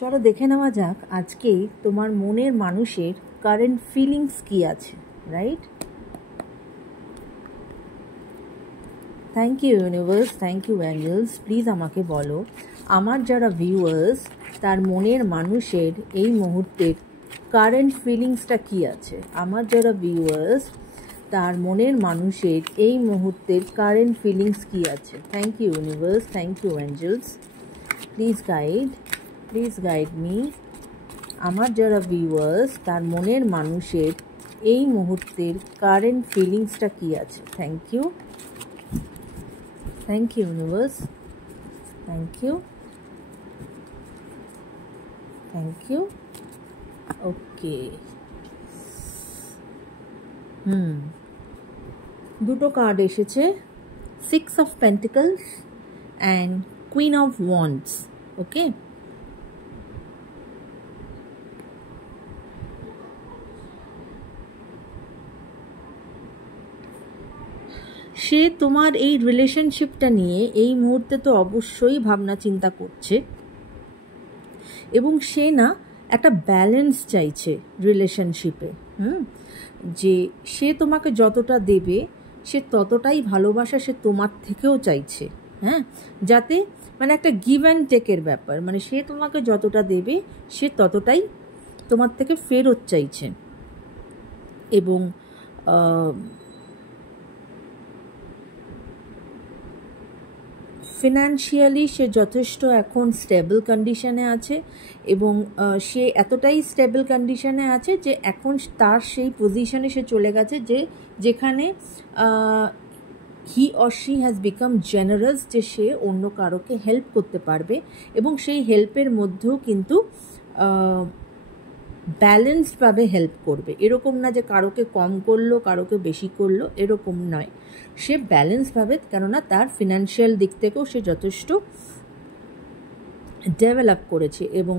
চলো দেখে নেওয়া যাক আজকে তোমার মনের মানুষের কারেন্ট ফিলিংস কি আছে, right? Thank you universe, thank you angels. Please আমাকে বলো আমার যারা ভিউয়ার্স তার মনের মানুষের এই মুহূর্তের কারেন্ট ফিলিংসটা কি আছে। আমার যারা ভিউয়ার্স তার মনের মানুষের এই মুহূর্তের কারেন্ট ফিলিংস কি আছে। Thank you universe, thank you angels. Please guide me. আমার যারা ভিউয়ার্স তার মনের মানুষের এই মুহূর্তের কারেন্ট ফিলিংসটা কি আছে। Thank you universe, thank you. Okay, দুটো কার্ড এসেছে, 6 of Pentacles and Queen of Wands। ওকে, সে তোমার এই রিলেশনশিপটা নিয়ে এই মুহূর্তে তো অবশ্যই ভাবনা চিন্তা করছে এবং সে না একটা ব্যালেন্স চাইছে রিলেশনশিপে। যে সে তোমাকে যতটা দেবে সে ততটাই ভালোবাসা সে তোমার থেকেও চাইছে, যাতে মানে একটা গিভ অ্যান্ড টেকের ব্যাপার, মানে সে তোমাকে যতটা দেবে সে ততটাই তোমার থেকে ফেরত চাইছে। এবং ফিনান্সিয়ালি সে যথেষ্ট এখন স্টেবল কন্ডিশনে আছে এবং সে এতটাই স্টেবল কন্ডিশনে আছে যে এখন তার সেই পজিশনে সে চলে গেছে যে যেখানে he or she has become generous, যে সে অন্য কারোকে হেল্প করতে পারবে এবং সেই হেল্পের মধ্যেও কিন্তু ব্যালেন্সডভাবে হেল্প করবে। এরকম না যে কারোকে কম করলো কারোকে বেশি করলো, এরকম নয়। সে ব্যালেন্সভাবে, কেননা তার ফিনান্সিয়াল দিক থেকেও সে যথেষ্ট ডেভেলপ করেছে এবং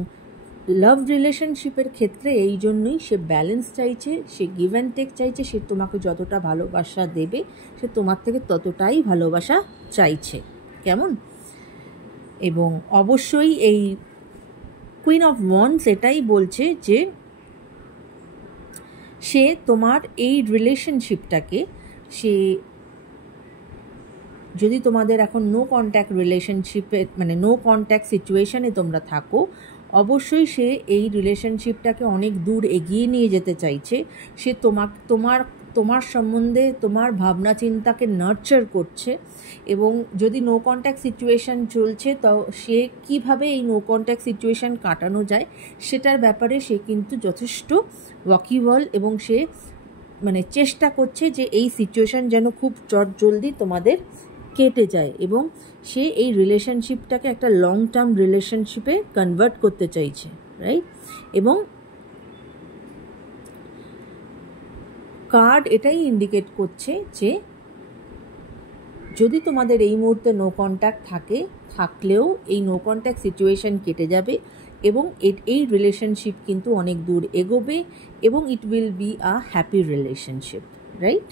লাভ রিলেশনশিপের ক্ষেত্রে এই জন্যই সে ব্যালেন্স চাইছে, সে গিভ অ্যান্ড টেক চাইছে। সে তোমাকে যতটা ভালোবাসা দেবে সে তোমার থেকে ততটাই ভালোবাসা চাইছে, কেমন? এবং অবশ্যই এই কুইন অফ ওয়ান্ডস এটাই বলছে যে সে তোমার এই রিলেশনশিপটাকে, সে যদি তোমাদের এখন নো কন্ট্যাক্ট রিলেশনশিপে মানে নো কন্ট্যাক্ট সিচুয়েশানে তোমরা থাকো, অবশ্যই সে এই রিলেশনশিপটাকে অনেক দূর এগিয়ে নিয়ে যেতে চাইছে। সে তোমার সম্বন্ধে তোমার ভাবনা চিন্তাকে নার্চার করছে এবং যদি নো কন্ট্যাক্ট সিচুয়েশান চলছে তো সে কীভাবে এই নো কন্ট্যাক্ট সিচুয়েশান কাটানো যায় সেটার ব্যাপারে সে কিন্তু যথেষ্ট ওয়াকিবল এবং সে মানে চেষ্টা করছে যে এই সিচুয়েশান যেন খুব জলদি তোমাদের কেটে যায় এবং সে এই রিলেশনশিপটাকে একটা লং টার্ম রিলেশনশিপে কনভার্ট করতে চাইছে, রাইট? এবং কার্ড এটাই ইন্ডিকেট করছে যে যদি তোমাদের এই মুহূর্তে নো কন্ট্যাক্ট থাকলেও এই নো কন্ট্যাক্ট সিচুয়েশান কেটে যাবে এবং এই রিলেশনশিপ কিন্তু অনেক দূর এগোবে এবং it will be a happy relationship, right?